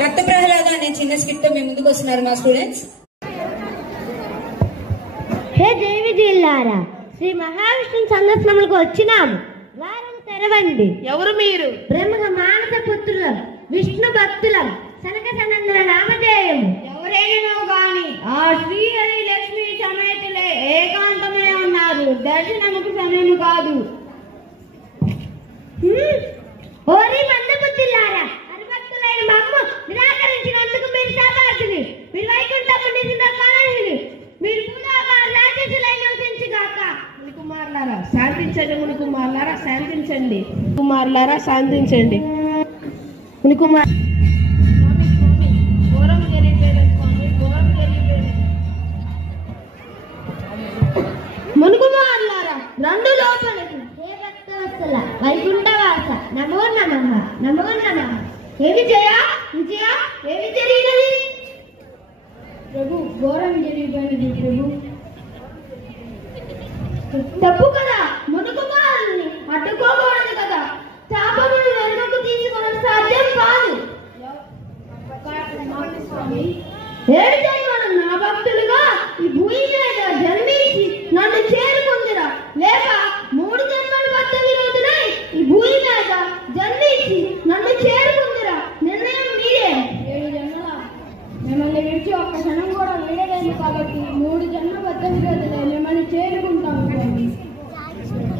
రక్త ప్రహ్లాద అనే చిన్న స్కిట్ తో మీ ముందుకు వస్తున్నారు మా స్టూడెంట్స్. హే దేవి జిల్లారా, శ్రీ మహావిష్ణు సందర్శనములకు వచ్చినాము. వారం తెరవండి. ఎవరు మీరు? బ్రహ్మ మానస పుత్రులం, విష్ణు భక్తులం, సనక సనందన నామధేయం. ఎవరైనా గాని ఆ శ్రీహరి లక్ష్మి సమేతులే ఏకాంతమే ఉన్నారు. దర్శనముకు సమయం కాదు. ఓరి మంద బుద్ధిల్లారా, హరిభక్తులైన మమ్ము నిరాకరించినందుకు మీరు శాపార్చుని, మీరు వైకుంఠము నిజంగా కారణుని, మీరు భూలోకాలు రాక్షసులై నివసించుగాక. మునికుమార్లారా శాంతించండి, మునికుమార్లారా శాంతించండి, కుమార్లారా శాంతించండి. మునికుమార్ ఘోరం జరిగిపోయింది స్వామి, ఘోరం జరిగిపోయింది. మునికుమార్లారా రండు లోపలికి. హే భక్తవత్సల వైకుంఠవాస, నమో నమః, నమో నమః. ఏమి జయ విజయ, ఏమి జరిగినది? ప్రభు, ఘోరం జరిగిపోయినది ప్రభు. తప్పు కదా, మునుకుమారుని అడ్డుకోకూడదు కదా. శాపమును వెనుకకు తీసుకోవడం సాధ్యం కాదు. ఏడు జన్మలు నా భక్తులుగా ఈ భూమి మీద జన్మించి నన్ను చేరుకుందిరా, లేక 3 జన్మలు భక్త విరోధులై ఈ భూమి మీద జన్మించి నన్ను చేరుకుందిరా. నిర్ణయం మీరే. 7 జన్మల మిమ్మల్ని విడిచి ఒక్క క్షణం కూడా వీడలేదు కాబట్టి 3 జన్మ బద్ద విరోధులై మిమ్మల్ని చేరుకుంటాము.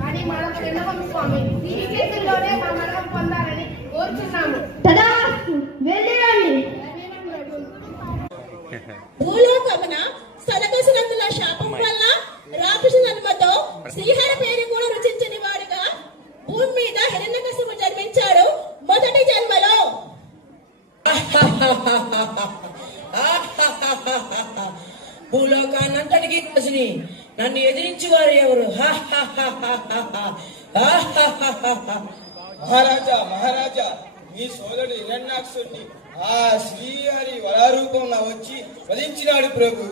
అది మనకు విన్నపం స్వామి. ఈ కేసుల్లోనే మా మరణం పొందాలని కోరుచున్నాము. తదాస్తు, వెళ్ళిరండి. భూలోకమున సనకసునందుల శాపం వల్ల రాక్షస జన్మతో శ్రీహరి పేరు కూడా రుచించని వాడుగా భూమి మీద హిరణ్యకశిపుడు జన్మించాడు. మొదటి జన్మలో భూలోకాన్నంతటికి కసిని నన్ను ఎదిరించి వారు ఎవరు? మహారాజా మహారాజా, మీ సోదరుడు హిరణ్యాక్షుడిని ఆ శ్రీహరి వరారూపంలో వచ్చి వధించినాడు ప్రభు.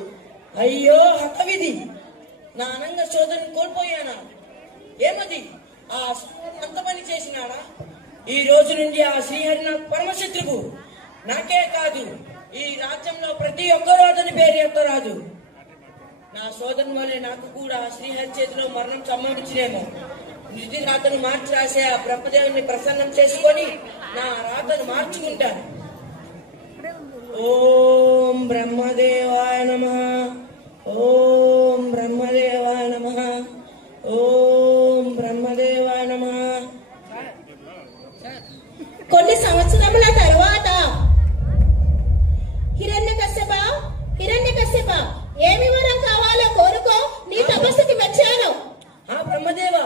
అయ్యో హతవిధి, నా అనంగ సోదరుని కోల్పోయానా? ఏమది? ఆ శ్రీహరి అంత పని చేసినాడా? ఈ రోజు నుండి ఆ శ్రీహరి నాకు పరమశత్రువు. నాకే కాదు, ఈ రాజ్యంలో ప్రతి ఒక్కరూ అతని పేరు ఎత్తరాదు. నా సోదరుని వల్లే నాకు కూడా శ్రీహరి చేతిలో మరణం సంభవించినేమో. నిధి రాతను మార్చి రాసే ఆ బ్రహ్మదేవుని ప్రసన్నం చేసుకొని నా రాతను మార్చుకుంటాను. ఓం బ్రహ్మదేవాయ నమః, ఓం బ్రహ్మదేవాయ నమః, ఓం బ్రహ్మదేవాయ నమః. కొన్ని సంవత్సరముల తరువాత హిరణ్యకశ్యప ఏమి వరం కావాలో కోరుకో, నీ తపస్సుకి మెచ్చాను. ఆ బ్రహ్మదేవ,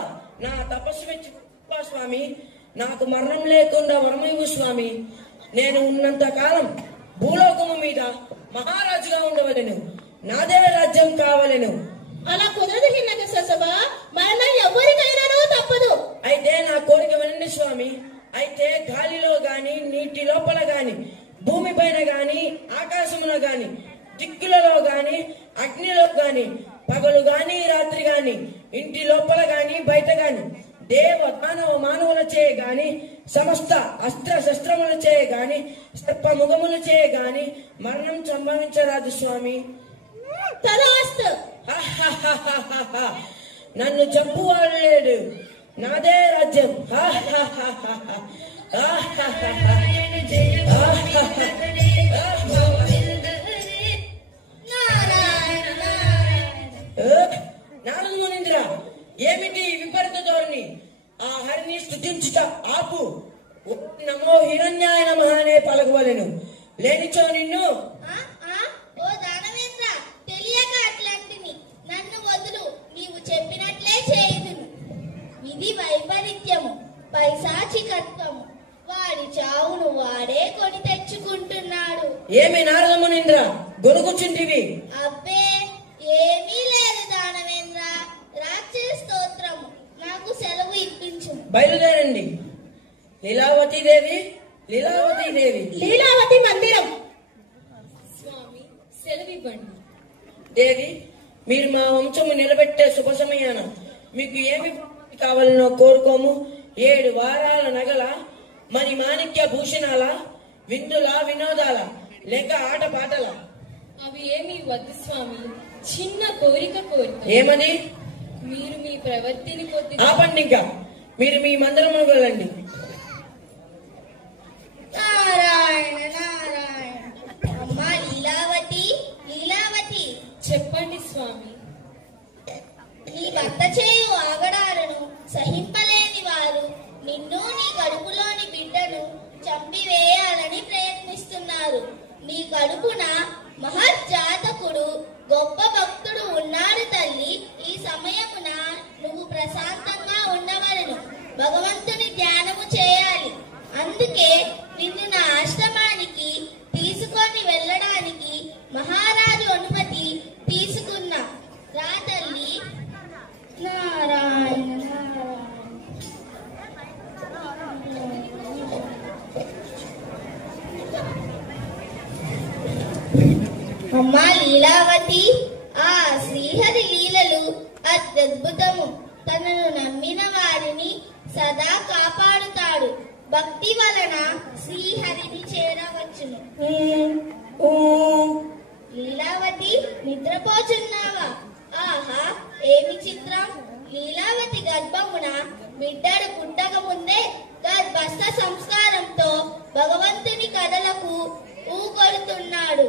నా తపస్సు మెచ్చి స్వామి, నాకు మరణం లేకుండా వరమివ్వు స్వామి. నేను ఉన్నంత కాలం భూలోకము మీద మహారాజుగా ఉండవలెను. నాదే రాజ్యం కావలెను. అలా కుదరదు హిరణ్యకశ్యప, మరణం ఎవరికైనానూ తప్పదు. అయితే నా కోరిక వినండి స్వామి. అయితే గాలిలో గాని, నీటి లోపల గాని, భూమి పైన గాని, ఆకాశములో గాని, దిక్కులలో గాని, అగ్నిలో గాని, పగలు గాని రాత్రి గాని, ఇంటి లోపల గాని బయట గాని, దేవ దానవ మానవుల చేయ గాని, సమస్త అస్త్ర శస్త్రముల చేయ గాని, సర్ప ముఖముల చేయ గాని మరణం సంభవించరాదు స్వామి. తదాస్తు. నన్ను చంపువాడు లేడు, నాదే రాజ్యం. నారద మునీంద్ర, ఏమిటి విపరీత ధోరణి? ఆ హరిని స్తుతించుట ఆపు. నమో హిరణ్యాయ నమః అనే పలకవలెను. లేనిచో నిన్ను. ఓ దానవేంద్ర, తెలియక అట్లాంటిని. నన్ను వదులు, నీవు చెప్పినట్లే చేయుదును. విధి వైపరీత్యము, పైశాచికత్వము, వాడి చావును వాడే కొని తెచ్చుకుంటున్నాడు. ఏమి నారద మునీంద్ర గొనుగుచుంటివి? అబ్బే, ఏమీ లేదు దానవేంద్ర. రాక్షస స్తోత్రము నాకు సెలవు ఇప్పించు. బయలుదేరండి. లీలావతీదేవి, లీలావతీదేవి. లీలావతి మందిరం. స్వామి, సెలవివ్వండి. దేవి, మీరు మా వంశము నిలబెట్టే శుభ సమయాన మీకు ఏమి కావాలనో కోరుకోము. 7 వారాల నగల, మరి మాణిక్య భూషణాల, విందుల వినోదాల లేక ఆట పాటల? అవి ఏమి వద్దు స్వామి, చిన్న కోరిక కోరిక. ఏమని? మీరు మీ ప్రవర్తిని కొద్ది ఆపండి, ఇంకా మీరు మీ మందిరమును వెళ్ళండి. నారాయణ నారాయణ. అమ్మా లీలావతి, లీలావతి, చెప్పండి స్వామి. నీ భర్త చేయు ఆగడాలను సహింపలేని వారు నిన్ను నీ కడుపులోని బిడ్డను చంపివేయాలని ప్రయత్నిస్తున్నారు. నీ కడుపున మహర్జాతకుడు గొప్ప భక్తుడు ఉన్నాడు తల్లి. ఈ సమయమున నువ్వు ప్రశాంతంగా ఉండవలను. భగవంతుని ధ్యానము చేయాలి. అందుకే నిన్ను నా ఆశ్రమానికి తీసుకొని వెళ్ళడానికి మహారాజు అనుమతి తీసుకున్నా. రా తల్లి. నారాయణ అమ్మా లీలావతి, ఆ శ్రీహరి లీలలు అత్యద్భుతము. తనను నమ్మిన వారిని సదా కాపాడుతాడు. భక్తి వలన శ్రీహరిని చేరవచ్చును. లీలావతి, నిద్రపోచున్నావా? ఆహా, ఏమి చిత్రం! లీలావతి గర్భమున బిడ్డడు పుట్టక ముందే గర్భస్థ సంస్కారంతో భగవంతుని కథలకు ఊకొడుతున్నాడు.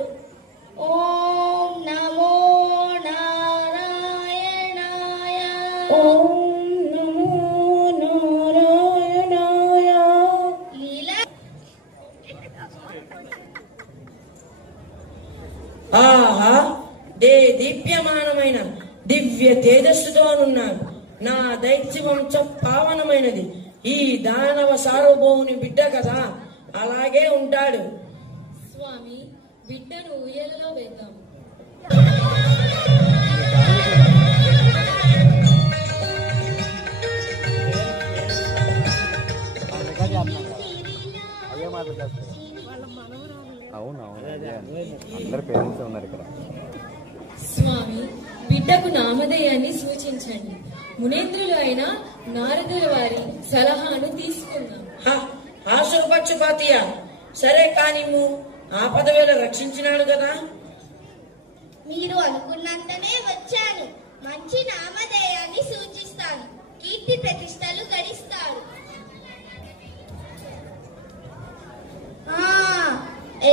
ఓం నమో నారాయణాయ. ఓం నమో నారాయణాయ. లీలా ఆహా, దీప్యమానమైన దివ్య తేజస్సుతోనున్నాడు. నా దైత్యవంశం పావనమైనది. ఈ దానవ సార్వభౌముని బిడ్డ కదా, అలాగే ఉంటాడు. స్వామి, బిడ్డను ఉయ్యాలలో వేద్దాం. స్వామి, బిడ్డకు నామధేయాన్ని సూచించండి. మునేంద్రులు అయిన నారదుల వారి సలహాను తీసుకుందాం. ఆశుపక్షపాతియా? సరే కాని ఆపద వేళ రక్షించినాడు కదా. మీరు అనుకున్నంతనే వచ్చాను. మంచి నామధేయాన్ని సూచిస్తాను. కీర్తి ప్రతిష్టలు గడిస్తాడు.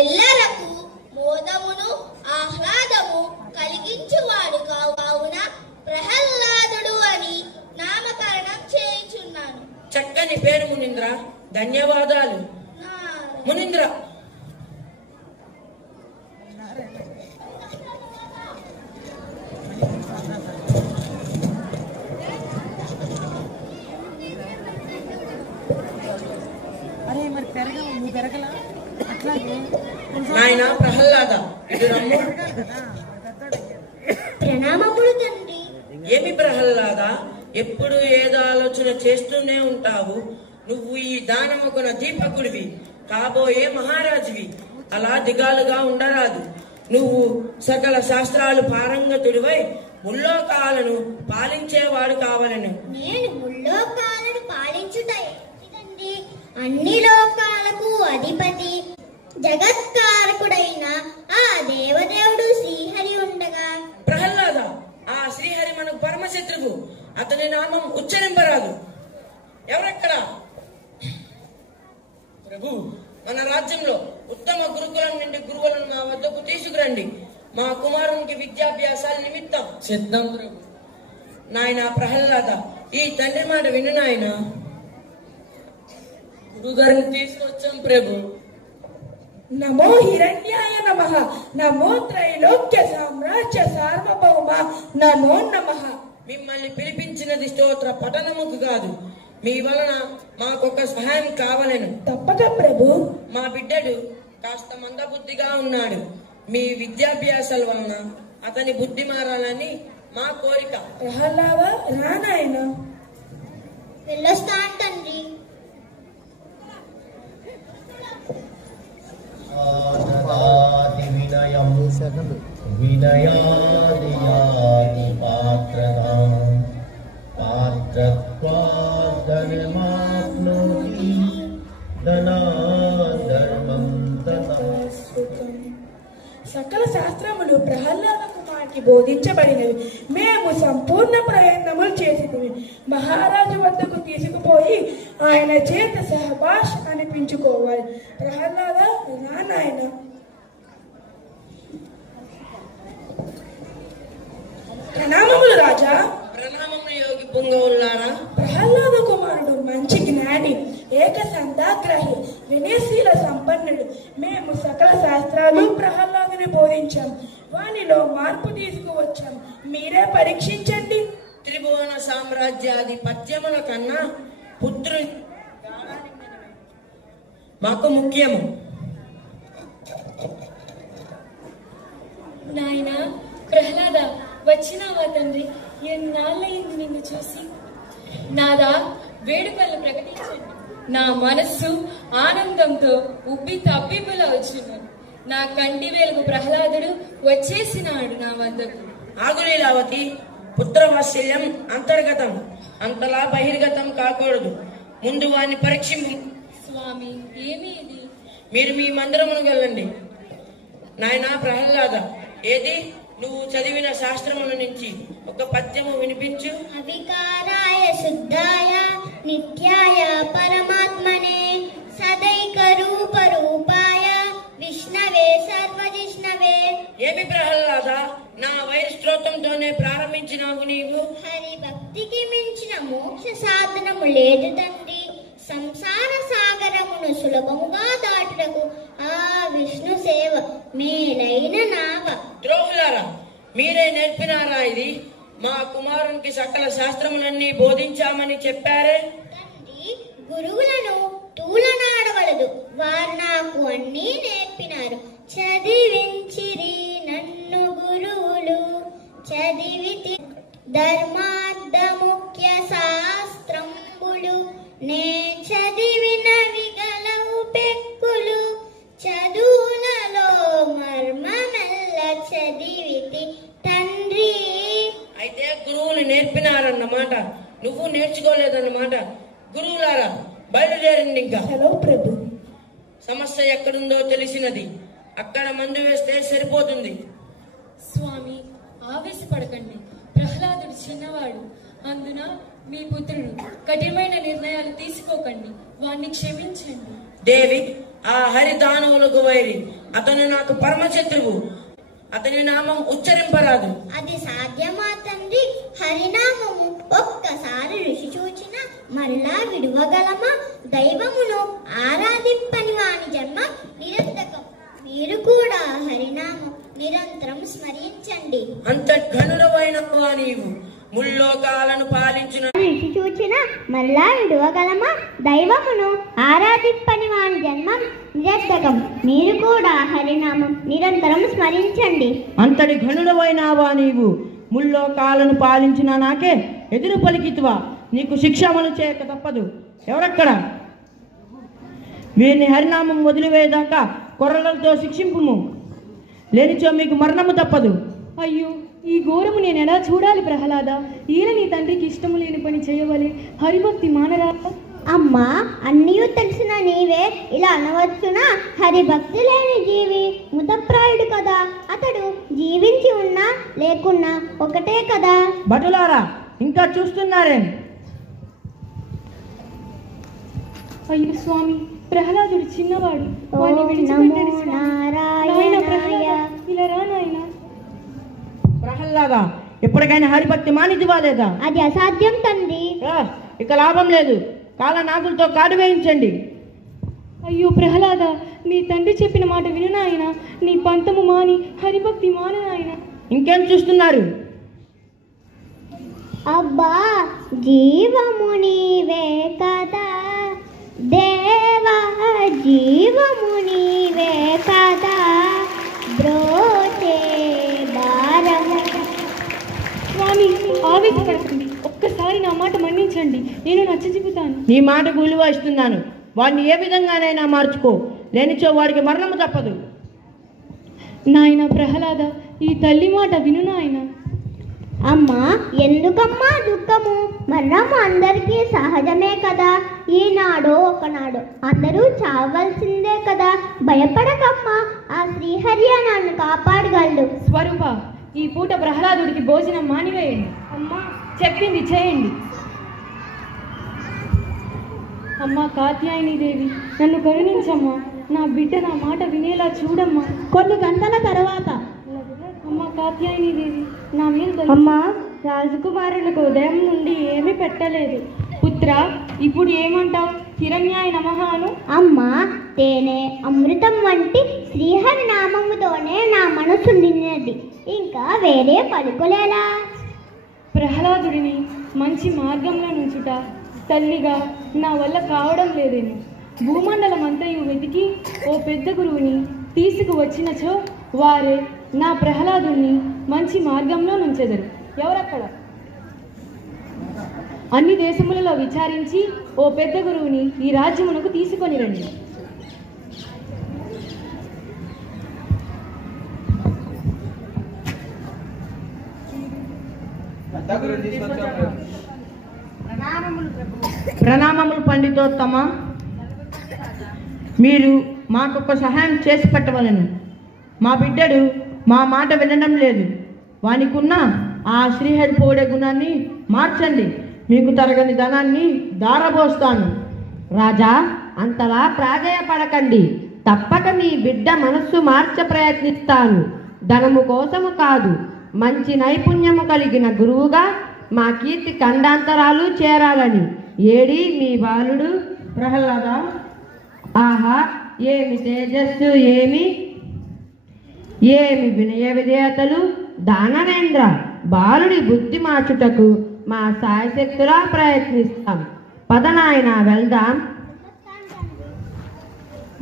ఎల్లరకు మోదమును ఆహ్లాదము కలిగించువాడు కావున ప్రహ్లాదుడు అని నామకరణం చేయుచున్నాను. చక్కని పేరు మునీంద్ర, ధన్యవాదాలు. మునీంద్ర, నాయన ప్రహ్లాద, ఇది రమ్ము. ప్రణామములు తండ్రి. ఏమి ప్రహ్లాద, ఎప్పుడు ఏదో ఆలోచన చేస్తూనే ఉంటావు. నువ్వు ఈ దానముకున దీపకుడివి, కాబోయే మహారాజువి. అలా దిగాలుగా ఉండరాదు. నువ్వు సకల శాస్త్రాలు పారంగతుడివై ముల్లోకాలను పాలించేవాడు కావాలను. నేను ముల్లోకాలను పాలించుటై అన్ని లోకాలకు అధిపతి జగత్కారకుడైన ఆ దేవదేవుడు శ్రీహరి ఉండగా. ప్రహ్లాద, ఆ శ్రీహరి మనకు పరమశత్రువు. అతని నామం ఉచ్చరింపరాదు. ఎవరెక్కడ? ప్రభు, మన రాజ్యంలో ఉత్తమ గురుకులం నుండి గురువులను మా వద్దకు తీసుకురండి. మా కుమారునికి విద్యాభ్యాసాల నిమిత్తం. సిద్ధం ప్రభు. నాయన ప్రహ్లాద, ఈ తండ్రి మాట విను నాయన. గురుగారిని తీసుకొచ్చాం ప్రభు. నమో హిరణ్యాయ నమః. నమో త్రైలోక్య సామ్రాజ్య సార్వభౌమ నమో నమః. మిమ్మల్ని పిలిపించినది స్తోత్ర పఠనముకు కాదు. మీ వలన మాకొక సహాయం కావాలను. తప్పక ప్రభు. మా బిడ్డడు కాస్త మందబుద్ధిగా ఉన్నాడు. మీ విద్యాభ్యాసాల వలన అతని బుద్ధి మారాలని మా కోరిక. ప్రహ్లాద, రానాయన. వెళ్ళొస్తాను తండ్రి. వినయాది పాత్రతాం పాత్రత్వాద్ధర్మాప్నోతి ధనాధర్మం సకల శాస్త్రములు ప్రహ్లాద కుమార్కి బోధించబడినవి. మేము సంపూర్ణ ప్రయత్నములు చేసినవి. మహారాజు వద్దకు తీసుకుపోయి ఆయన చేత సహబాష్ అనిపించుకోవాలి. ప్రహ్లాద నాయన. ప్రణామములు రాజా. ప్రణామములు యోగి పుంగవులారా. ప్రహ్లాద కుమారుడు మంచి జ్ఞాని, ఏకసంధాగ్రహి, వినయశీల సంపన్నుడు. మేము సకల శాస్త్రాలు ప్రహ్లాదుని బోధించాం. వానిలో మార్పు తీసుకువచ్చాం. మీరే పరీక్షించండి. త్రిభువన సామ్రాజ్యాధిపత్యముల కన్నా పుత్రుని మాకు ముఖ్యము. నాయన ప్రహ్లాద, వచ్చినావా తండ్రి? ఎన్నాళ్ళయింది నిన్ను చూసి. నాదా, వేడుకలను ప్రకటించండి. నా మనస్సు ఆనందంతో ఉబ్బి తప్పిపులా వచ్చినాను. నా కంటి వేలుగు ప్రహ్లాదుడు వచ్చేసినాడు నా వద్దకు. ఆగులీలావతి, పుత్రవాత్సల్యం అంతర్గతం, అంతలా బహిర్గతం కాకూడదు. ముందు వారిని పరీక్షింపు. స్వామి, ఏమి ఇది? మీరు మీ మందిరమును వెళ్ళండి. నాయనా ప్రహ్లాద, ఏది నువ్వు చదివిన శాస్త్రముల నుంచి ఒక పద్యము వినిపించు. అవికారాయ శుద్ధాయ నిత్యాయ పరమాత్మనే సదైక రూప రూపాయ విష్ణవే సర్వజిష్ణవే. ఏమి ప్రహ్లాద, నా వైరస్త్రోతంతోనే ప్రారంభించినావు నీవు? హరి భక్తికి మించిన మోక్ష సాధనము లేదు తండ్రి. సంసార సాగరమును సులభముగా దాటుటకు ఆ విష్ణు సేవ మేలైన నావ. ద్రోహులారా, మీరే నేర్పినారా ఇది? మా కుమారునికి సకల శాస్త్రములన్నీ బోధించామని చెప్పారే. తండ్రి, గురువులను తూలనాడవలదు. వారు నాకు అన్నీ నేర్పినారు. చదివించిరి నన్ను గురువులు, చదివితి ధర్మార్థ ముఖ్య శాస్త్రంబులు. నే చదివినవి గలవు పెక్కులు, చదువులలో మర్మమెల్ల చదివితి తండ్రి. అయితే గురువులు నేర్పినారన్నమాట, నువ్వు నేర్చుకోలేదన్నమాట. గురువులారా, బయలుదేరండి. ఇంకా సెలవు ప్రభు. సమస్య ఎక్కడుందో తెలిసినది, అక్కడ మందు వేస్తే సరిపోతుంది. స్వామి, ఆవేశపడకండి. ప్రహ్లాదుడు చిన్నవాడు, అందున మీ పుత్రుడు. కఠినమైన నిర్ణయాలు తీసుకోకండి, వాణ్ణి క్షమించండి. దేవి, ఆ హరిదానవులకు వైరి, అతను నాకు పరమశత్రువు. అతని నామం ఉచ్చరింపరాదు. అది సాధ్యమా తండ్రి? హరినామము ఒక్కసారి ఋషి చూచిన మరలా విడువగలమా? దైవమును ఆరాధింపని వాని జన్మ నిరర్ధకం. మీరు కూడా హరినామం నిరంతరం స్మరించండి. అంత ఘనురవైన నీవు ముల్లోకాలను పాలించిన ఋషి చూచిన మరలా విడువగలమా? దైవమును ఆరాధింపని వాని జన్మం నిరర్ధకం. మీరు కూడా హరినామం నిరంతరం స్మరించండి. అంతటి ఘనుడవైనావా నీవు? ముల్లోకాలను పాలించిన నాకే ఎదురు పలికితువా? నీకు శిక్ష అమలు చేయక తప్పదు. ఎవరక్కడ? వీరిని హరినామం వదిలివేదాకా కొర్రలతో శిక్షింపుము, లేనిచో మీకు మరణము తప్పదు. అయ్యో, ఈ ఘోరము నేను ఎలా చూడాలి ప్రహ్లాద? ఈయన నీ తండ్రికి ఇష్టము లేని పని చేయవలే. హరిభక్తి మానరా? అమ్మా, అన్నీ తెలిసిన నీవే ఇలా అనవచ్చునా? హరిభక్తి లేని జీవి ముతప్రాయుడు కదా. అతడు జీవించి ఉన్నా లేకున్నా ఒకటే కదా. భటులారా, ఇంకా చూస్తున్నారేం? అయ్యో స్వామి, ప్రహ్లాదుడు చిన్నవాడు, వాడిని విడిచిపెట్టండి స్వామి. నాయన ప్రహ్లాద, ఇలా రా నాయన. ప్రహ్లాద, ఎప్పటికైనా హరిభక్తి మానిదివా లేదా? అది అసాధ్యం తండ్రి. ఇక లాభం లేదు, కాలనాగులతో కాడు వేయించండి. అయ్యో ప్రహ్లాద, నీ తండ్రి చెప్పిన మాట విను నాయన. నీ పంతము మాని హరిభక్తి మాను నాయన. ఇంకేం చూస్తున్నారు? అబ్బా, జీవము నీవే కదా దేవా, జీవము నీవే కదా బ్రోచే భారము. స్వామి, ఆవేశపడకండి. ఒక్కసారి నా మాట మన్నించండి, నేను నచ్చజెపుతాను. నీ మాటకు విలువ ఇస్తున్నాను. వాడిని ఏ విధంగానైనా మార్చుకో, లేనిచో వాడికి మరణము తప్పదు. నాయన ప్రహ్లాద, ఈ తల్లి మాట విను నాయన. అమ్మా, ఎందుకమ్మా దుఃఖము? మరణం అందరికీ సహజమే కదా. ఈనాడో ఒకనాడు అందరూ చావలసిందే కదా. భయపడకమ్మా, ఆ శ్రీహరి నన్ను కాపాడగలడు. స్వరూప, ఈ పూట ప్రహ్లాదుడికి భోజనం మానివేయండి. అమ్మా, చెప్పింది చేయండి. అమ్మా కాత్యాయని దేవి, నన్ను కరుణించమ్మా. నా బిడ్డ నా మాట వినేలా చూడమ్మా. కొన్ని గంటల తర్వాత అమ్మా కాత్యాయని దేవి, నా మీద అమ్మా, రాజకుమారులకు ఉదయం నుండి ఏమీ పెట్టలేదు. పుత్ర, ఇప్పుడు ఏమంటావు? హిరణ్యాయ నమః అను. అమ్మా, తేనె అమృతం వంటి శ్రీహరి నామముతోనే నా మనసు నిన్నది. ఇంకా వేరే పలుకులేలా? ప్రహ్లాదుడిని మంచి మార్గంలో నుంచుట తల్లిగా నా వల్ల కావడం లేదేమో. భూమండలం అంతయు వెతికి ఓ పెద్ద గురువుని తీసుకువచ్చినచో వారే నా ప్రహ్లాదుని మంచి మార్గంలో నుంచెదరు. ఎవరక్కడ? అన్ని దేశములలో విచారించి ఓ పెద్ద గురువుని ఈ రాజ్యమునకు తీసుకొని రండి. ప్రణామములు పండితోత్తమ. మీరు మాకొక సహాయం చేసి పెట్టవలను. మా బిడ్డడు మా మాట వినడం లేదు. వానికున్న ఆ శ్రీహరి పోడే గుణాన్ని మార్చండి. మీకు తరగని ధనాన్ని దారబోస్తాను. రాజా, అంతలా ప్రాధేయపడకండి. తప్పక మీ బిడ్డ మనస్సు మార్చ ప్రయత్నిస్తాను. ధనము కోసము కాదు, మంచి నైపుణ్యము కలిగిన గురువుగా మా కీర్తి ఖండాంతరాలు చేరాలని. ఏడి మీ బాలుడు? ప్రహ్లాద, ఆహా, ఏమి తేజస్సు, ఏమి వినయ విధేయతలు! దానవేంద్ర, బాలుడి బుద్ధి మార్చుటకు మా సాయశక్తులా ప్రయత్నిస్తాం. పదనాయన వెళ్దాం.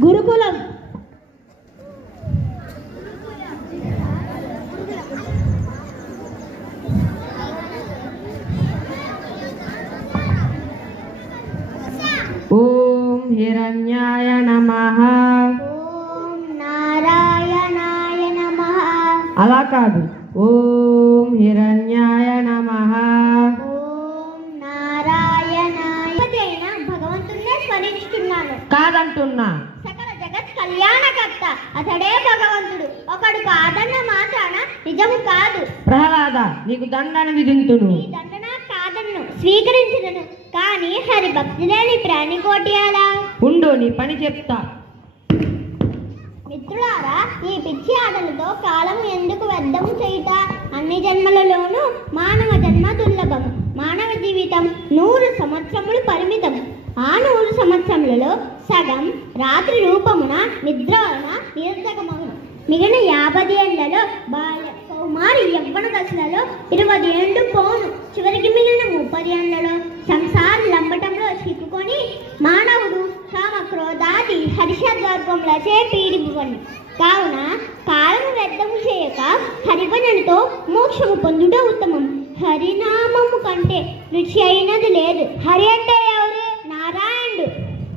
గురుకులం ఓం హిరణ్యాయ నమః. ఓం నారాయణాయ నమః. అలా కాదు, ఓం హిరణ్యాయ నమః. ఓం నారాయణాయ. భగవంతున్నే స్మరించుతున్నాను. కాదంటున్నా. సకల జగత్ కళ్యాణకర్త అతడే భగవంతుడు. ఒకడు కాదన్న మాత్రాన నిజము కాదు. ప్రహ్లాద, నీకు దండన విధింతును. ఈ దండన కాదన్ను స్వీకరించను. కానీ హరి భక్తి లేని ప్రాణి కోటియాలా? ఉండు, నీ పని చెప్తా. మిత్రులారా, ఈ పిచ్చి ఆటలతో కాలం ఎందుకు వ్యర్థము చేయుట? అన్ని జన్మలలోనూ మానవ జన్మ దుర్లభం. మానవ జీవితం 100 సంవత్సరములు పరిమితం. ఆ 100 సంవత్సరములలో సగం రాత్రి రూపమున నిద్ర వలన నిరర్ధకమగును. మిగిలిన 50 ఏళ్లలో బాల్య, కౌమారి, యవ్వన దశలలో 20 ఏళ్ళు పోను. చివరికి మిగిలిన 30 ఏళ్లలో సంసార లంబటంలో చిక్కుకొని మానవుడు కామ క్రోధాది హర్షద్వర్గములచే పీడిపుకొని. కావున కాలము వ్యర్థము చేయక హరిభజనతో మోక్షము పొందుట ఉత్తమం. హరినామము కంటే రుచి అయినది లేదు. హరి అంటే ఎవరు? నారాయణుడు.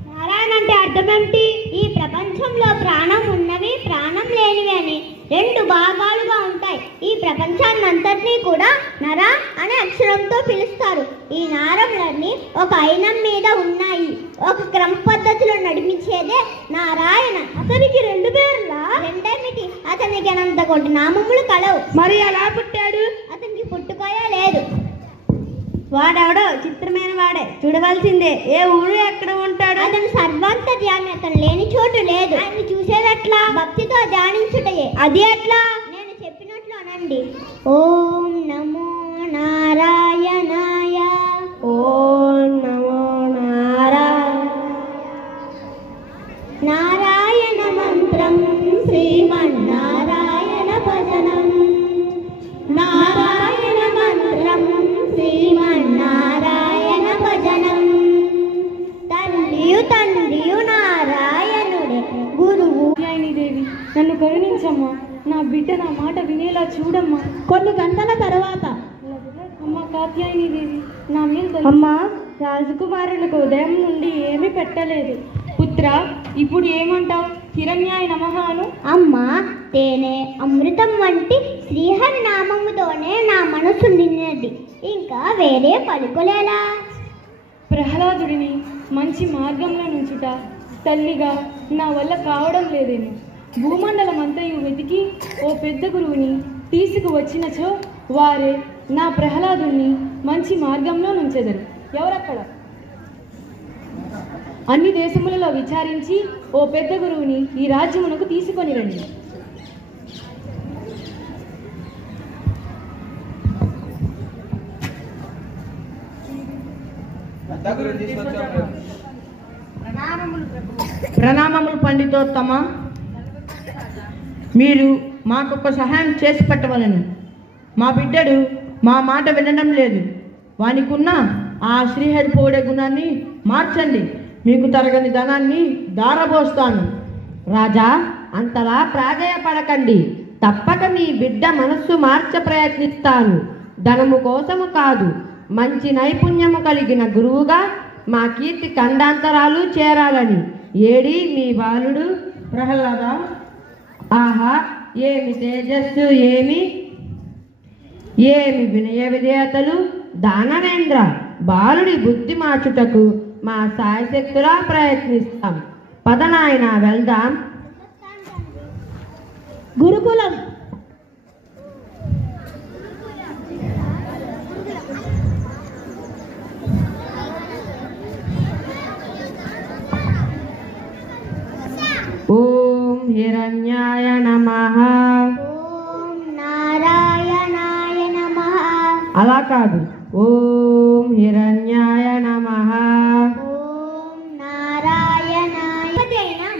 నారాయణ అంటే అర్థమేమిటి? ఈ ప్రపంచంలో ప్రాణం ఉన్నవి, ప్రాణం లేనివి అని 2 భాగాలుగా ఉంటాయి. ఈ ప్రపంచాన్నంతటినీ కూడా నర అనే అక్షరంతో పిలుస్తారు. ఈ నారములన్నీ ఒక అయినం మీద ఉన్నాయి. ఒక క్రమ పద్ధతిలో నడిపించేదే నారాయణ. అతనికి 2 పేర్లా? రెండేమిటి? అతనికి అనంత కోటి నామములు కలవు. మరి ఎలా పుట్టాడు? అతనికి పుట్టుకోయా లేదు. వాడెవడో చిత్రమైన వాడే, చూడవలసిందే. ఏ ఊరు, ఎక్కడ ఉంటాడు? అతను సర్వాంతర్యామి. అతను లేని చోటు లేదు. ఆయన చూసేదట్లా? భక్తితో ధ్యానించుటయే. అది ఎట్లా? నేను చెప్పినట్లు అనండి. ఓం నమో నారాయణాయ. ఓం నమో నారాయణ. నారాయణ మంత్రం శ్రీమన్నారాయణ భజనం. నారాయణ మంత్రం శ్రీమన్నారాయణ భజనం. తండ్రియు నారాయణుడే గురువు. దేవి, నన్ను కరుణించమ్మా. నా బిడ్డ నా మాట వినేలా చూడమ్మా. కొన్ని గంటల తర్వాత అమ్మా కాత్యాయని దేవి, నా మీద అమ్మా, రాజకుమారులకు ఉదయం నుండి ఏమీ పెట్టలేదు. పుత్ర, ఇప్పుడు ఏమంటావు? హిరణ్యాయ నమః అను. అమ్మా, తేనె అమృతం వంటి శ్రీహరి నామముతోనే నా మనసు నిన్నది, ఇంకా వేరే పలుకులేలా? ప్రహ్లాదుడిని మంచి మార్గంలో నుంచుట తల్లిగా నా వల్ల కావడం లేదేమో. భూమండలం అంతయు వెతికి ఓ పెద్ద గురువుని తీసుకువచ్చినచో వారే నా ప్రహ్లాదుని మంచి మార్గంలో నుంచెదరు. ఎవరక్కడ? అన్ని దేశములలో విచారించి ఓ పెద్ద గురువుని ఈ రాజ్యమునకు తీసుకొని రండి. ప్రణామములు పండితోత్తమ. మీరు మాకొక సహాయం చేసి పెట్టవలను. మా బిడ్డడు మా మాట వినడం లేదు. వానికున్న ఆ శ్రీహరి పొగిడే గుణాన్ని మార్చండి. మీకు తరగని ధనాన్ని దారబోస్తాను. రాజా, అంతలా ప్రాధేయపడకండి. తప్పక మీ బిడ్డ మనస్సు మార్చ ప్రయత్నిస్తాను. ధనము కోసము కాదు, మంచి నైపుణ్యము కలిగిన గురువుగా మా కీర్తి ఖండాంతరాలు చేరాలని. ఏడి మీ బాలుడు ప్రహ్లాద? ఆహా, ఏమి తేజస్సు, ఏమి వినయ విధేయతలు! దానవేంద్ర, బాలుడి బుద్ధి మార్చుటకు మా సాయశక్తులా ప్రయత్నిస్తాం. పదనాయన వెళ్దాం. గురుకులం ఓం హిరణ్యాయ నమః. ఓం నారాయణాయ నమః. అలా కాదు, ఓం హిరణ్యాయ నమః. ఓం నారాయణాయ.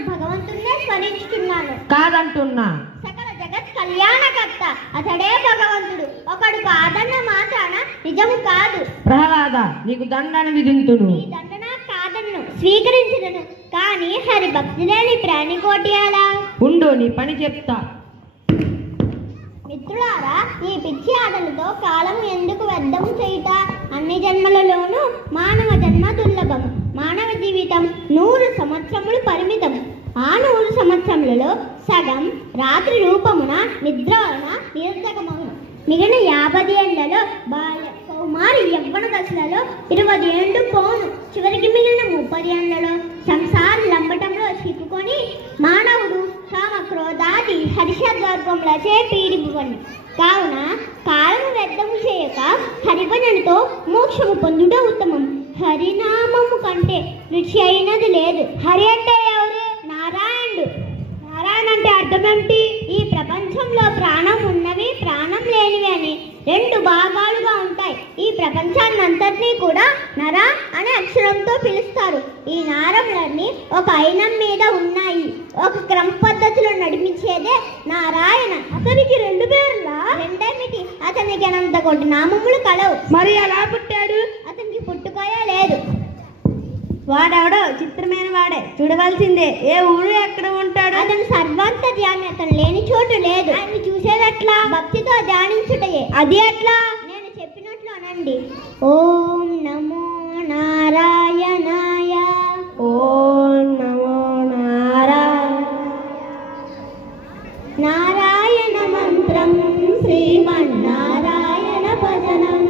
భగవంతుడే స్మరించుతున్నాను. కాదంటున్నా. సకల జగత్ కళ్యాణకర్త అతడే భగవంతుడు. ఒకడు కాదన్న మాత్రాన నిజము కాదు. ప్రహ్లాద, నీకు దండన విధింతును. ఈ దండన కాదన్ను స్వీకరించను, కానీ హరి భక్తి లేని ప్రాణి కోటి అలా. ఉండు, నీ పని చెప్తా. మిత్రులారా, ఈ పిచ్చి ఆటలతో కాలం ఎందుకు వ్యర్థం చేయుట? అన్ని జన్మలలోనూ మానవ జన్మ దుర్లభం. మానవ జీవితం 100 సంవత్సరములు పరిమితం. ఆ 100 సంవత్సరములలో సగం రాత్రి రూపమున నిద్ర వలన నిరర్ధకమగును. మిగిలిన 50 ఏళ్లలో బాల్య, కౌమారి, యవ్వన దశలలో 20 ఏళ్ళు పోను. చివరికి మిగిలిన 30 ఏళ్లలో సంసార లంబటంలో చిక్కుకొని మానవుడు కామ క్రోధాది హర్షద్వర్గములచే పీడిపువను. కావున కాలము వ్యర్థము చేయక హరిభజనతో మోక్షము పొందుట ఉత్తమం. హరినామము కంటే రుచి అయినది లేదు. హరి అంటే ఎవరు? నారాయణుడు. నారాయణ అంటే అర్థం ఏమిటి? ఈ ప్రపంచంలో ప్రాణం ఉన్నవి, ప్రాణం లేనివి అని 2 భాగాలుగా ఉంటాయి. ఈ ప్రపంచాన్నంతటినీ కూడా నర అనే అక్షరంతో పిలుస్తారు. ఈ నారములన్నీ ఒక అయినం మీద ఉన్నాయి. ఒక క్రమ పద్ధతిలో నడిపించేదే నారాయణ. అతనికి 2 పేర్లా? రెండేమిటి, అతనికి అనంత కోటి నామములు కలవు. మరి ఎలా పుట్టాడు? అతనికి పుట్టుకోయే లేదు. వాడెవడో చిత్రమైన వాడే, చూడవలసిందే. ఏ ఊరు, ఎక్కడ ఉంటాడు? అతను సర్వాంతర్యామి. అతను లేని చోటు లేదు. ఆయన చూసేదట్లా? భక్తితో ధ్యానించుటయే. అది ఎట్లా? నేను చెప్పినట్లు అనండి. ఓం నమో నారాయణాయ. ఓం నమో నారాయణ మంత్రం శ్రీమన్నారాయణ భజనం.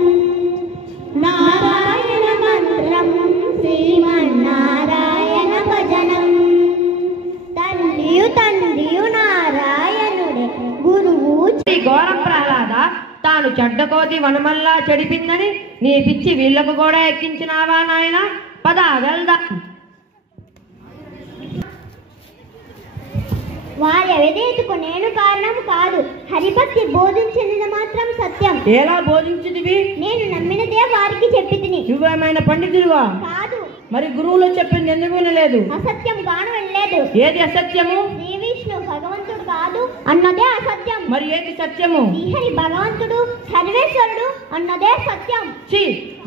నారాయణ మంత్రం శ్రీమన్నారాయణ భజనం. తల్లియు తండ్రియు నారాయణుడే, గురువు. ఘోర ప్రహ్లాద, తాను చెడ్డకోతి వనమల్లా చెడిపిందని నీ పిచ్చి వీళ్లకు కూడా ఎక్కించినావా నాయన? పద వెళ్దాం. వారి అవిధేయతకు నేను కారణం కాదు. హరిభక్తి బోధించినది మాత్రం సత్యం. ఎలా బోధించితివి? నేను నమ్మినదే వారికి చెప్పి తిని. నువ్వేమైనా పండితుడివా? కాదు. మరి గురువులు చెప్పింది ఎందుకు వినలేదు? అసత్యం గాను వెళ్ళలేదు. ఏది అసత్యము? శ్రీ విష్ణు భగవంతుడు కాదు అన్నదే అసత్యం. మరి ఏది సత్యము? శ్రీహరి భగవంతుడు సర్వేశ్వరుడు అన్నదే సత్యం. ఛీ,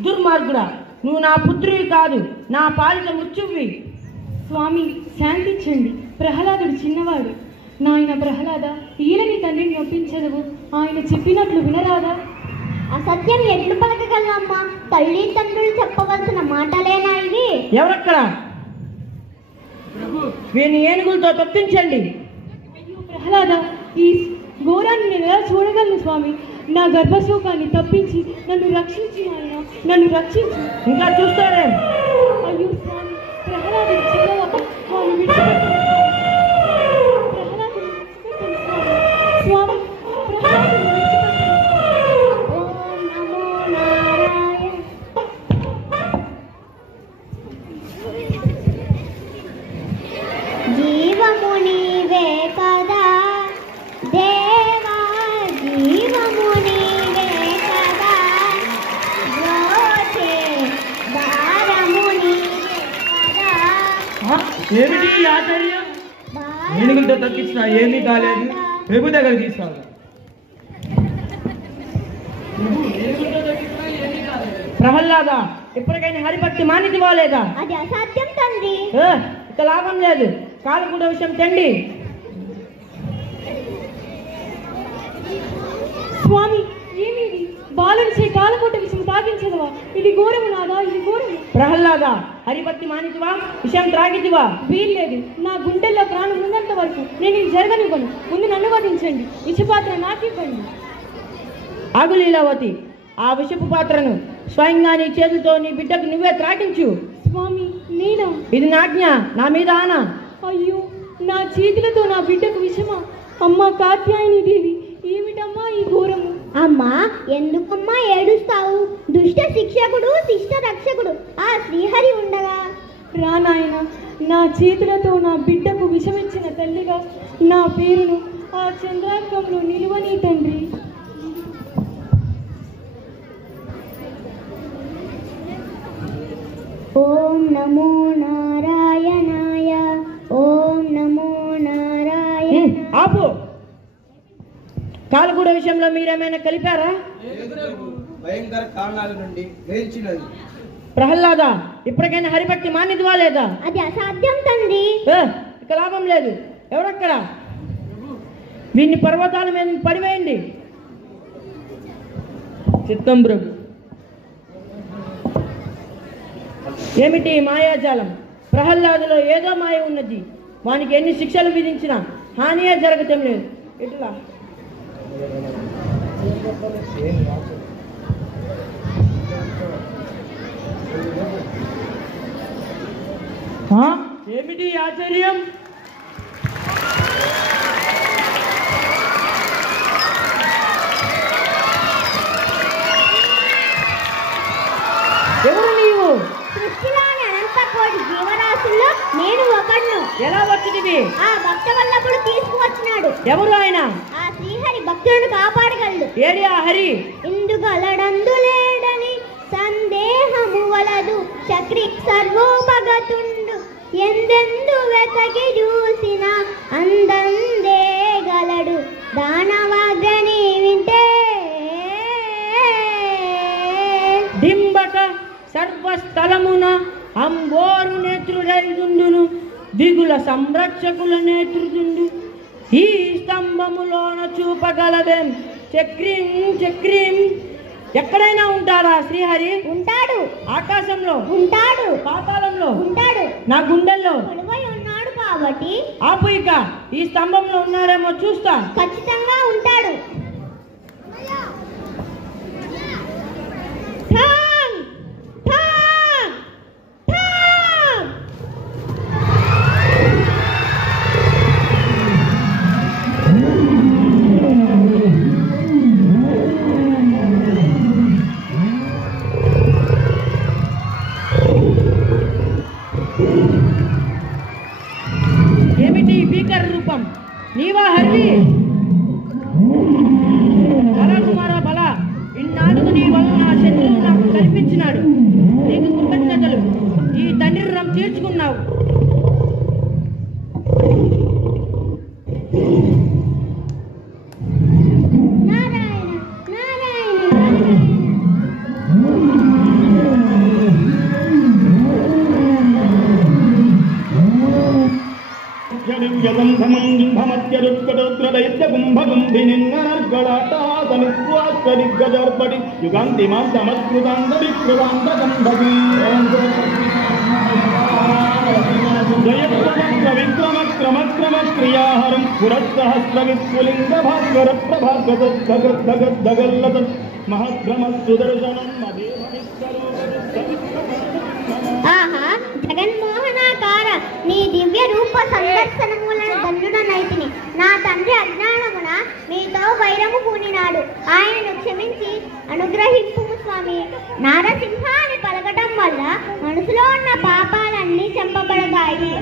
దుర్మార్గుడా, నువ్వు నా పుత్రువి కాదు, నా పాలిత మృత్యువి. స్వామి, శాంతించండి. ప్రహ్లాదుడు చిన్నవాడు. నాయన ప్రహ్లాద, ఈయనని తండ్రిని ఒప్పించదవు. ఆయన చెప్పినట్లు వినరాదా? అసత్యం ఎట్లు పలకగలమ్మా? తల్లి తండ్రులు చెప్పవలసిన మాటలేనా ఇవి? ఎవరక్కడ? వీని ఏనుగులతో తప్పించండి. అయ్యో ప్రహ్లాద, ఈ ఘోరాన్ని నేను ఎలా చూడగలను స్వామి? నా గర్భశోకాన్ని తప్పించి నన్ను రక్షించి ఆయన, నన్ను రక్షించి. ఇంకా చూస్తారే? అయ్యో స్వామి, ప్రహ్లాద చిన్నవాడు, వాళ్ళు విడిచిపెట్టండి స్వామి, ప్రహ్లాదుని విడిచిపెట్టండి. ఓం నమో నారాయణ. జీవము నీవే కదా దేవా, జీవము నీవే కదా, బ్రోచే భారము నీవే కదా. ఏమిటి ఈ ఆశ్చర్యం? ఏనుగులతో తప్పించిన ఏమీ కాలేదు, ప్రభు దగ్గర తీసుకురావాలి. ప్రహ్లాద, ఇప్పటికైనా హరిభక్తి మానిదివా లేదా? అది అసాధ్యం తండ్రి. ఇక లాభం లేదు, కాలకూడ విషయం తండి. స్వామి, ఏమిది? బాలుని చే కాలకోట విషయం తాగించదవా? ఇది ఘోరము నాదా, ఇది ఘోరము. ప్రహ్లాద, హరిభక్తి మానిదివా, విషయం త్రాగిదివా? వీల్లేదు. నా గుండెల్లో ప్రాణం ఉన్నంత వరకు నేను ఇది జరగనివ్వను. ముందు నన్ను వధించండి, విషపాత్ర నాకివ్వండి. ఆగు లీలావతి, ఆ విషపు పాత్రను స్వయంగా నీ చేతులతో నీ బిడ్డకు నువ్వే త్రాగించు. స్వామి, నేనా? ఇది నాజ్ఞ, నా మీద ఆన. అయ్యో, నా చేతులతో నా బిడ్డకు విషమా? అమ్మా కాత్యాయని దేవి, ఏమిటమ్మా ఈ ఘోరము? అమ్మా, ఎందుకమ్మా ఏడుస్తావు? దుష్ట శిక్షకుడు శిష్ట రక్షకుడు ఆ శ్రీహరి ఉండగా. రానాయన, నా చేతులతో నా బిడ్డకు విషమిచ్చిన తల్లిగా నా పేరును ఆ చంద్రాంకంలో నిలువని తండ్రి. ఓం నమో నారాయణాయ, ఓం నమో నారాయణ. ఆపు. కాలగూడ విషయంలో మీరేమైనా కలిపారా? భయంకర కారణాల నుండి వేయించినది. ప్రహ్లాద, ఇప్పటికైనా హరిభక్తి మానిదివా లేదా? అది అసాధ్యం తండ్రి. ఇక లాభం లేదు. ఎవరక్కడ? వీన్ని పర్వతాల మీద పడివేయండి. చిత్తం ప్రభు. ఏమిటి మాయాజాలం? ప్రహ్లాదులో ఏదో మాయ ఉన్నది. వానికి ఎన్ని శిక్షలు విధించినా హానియే జరగటం లేదు. ఎట్లా? ఏమిటి ఆశ్చర్యం? ఎవరు నీవు? సృష్టిలోని అనంత కోటి జీవరాశుల్లో నేను ఒకడును. ఎలా వచ్చింది? ఆ భక్త వల్లభుడు తీసుకువచ్చినాడు. ఎవరు ఆయన? ఆ శ్రీహరి భక్తులను కాపాడగలడు. ఏడి ఆ హరి? ఇందుగలడందు లేడని సందేహము వలదు, చక్రి సర్వోపగతుండు, ఎందెందు వెతకి చూసిన అందందే గలడు, దానవాగ్రని వింటే. డింబక సర్వస్థలమున అంబోరు నేత్రుడైదుండును, దిగుల సంరక్షకుల నేతృదుండు, ఈ స్తంభములోన చూపగలవేం చక్రీం చక్రీం. ఎక్కడైనా ఉంటారా శ్రీహరి? ఉంటాడు. ఆకాశంలో ఉంటాడు. పాతాళంలో ఉంటాడు. నా గుండెల్లో కొలువై ఉన్నాడు కాబట్టి. ఆపు, ఇక ఈ స్తంభంలో ఉన్నారేమో చూస్తా. ఖచ్చితంగా ఉంటాడు. ఏమిటి భీకర రూపం? నీవా హరి? బల కుమార బల, ఇన్నాళ్ళకు నీ వల్ల నా శత్రువు నాకు కనిపించినాడు. నీకు కృతజ్ఞతలు. ఈ తండ్రి రుణం తీర్చుకున్నావు. యుగాంతి మాంతమత్కృతాంతరికృతాంతకంభీ జయ పురస్సహస్రవిస్ఫులింగ భాస్కర ప్రభాకరగల్లత మహద్రమ సుదర్శనం ఆహా జగన్మోహనాకార నీ దివ్య రూప సందర్శనములను దండుననైతిని. నా తండ్రి అజ్ఞానమున మీతో వైరము పూనినాడు, ఆయనను క్షమించి అనుగ్రహింపుము స్వామి. నారసింహ అని పలకటం వల్ల మనసులో ఉన్న పాపాలన్నీ చంపబడతాయి.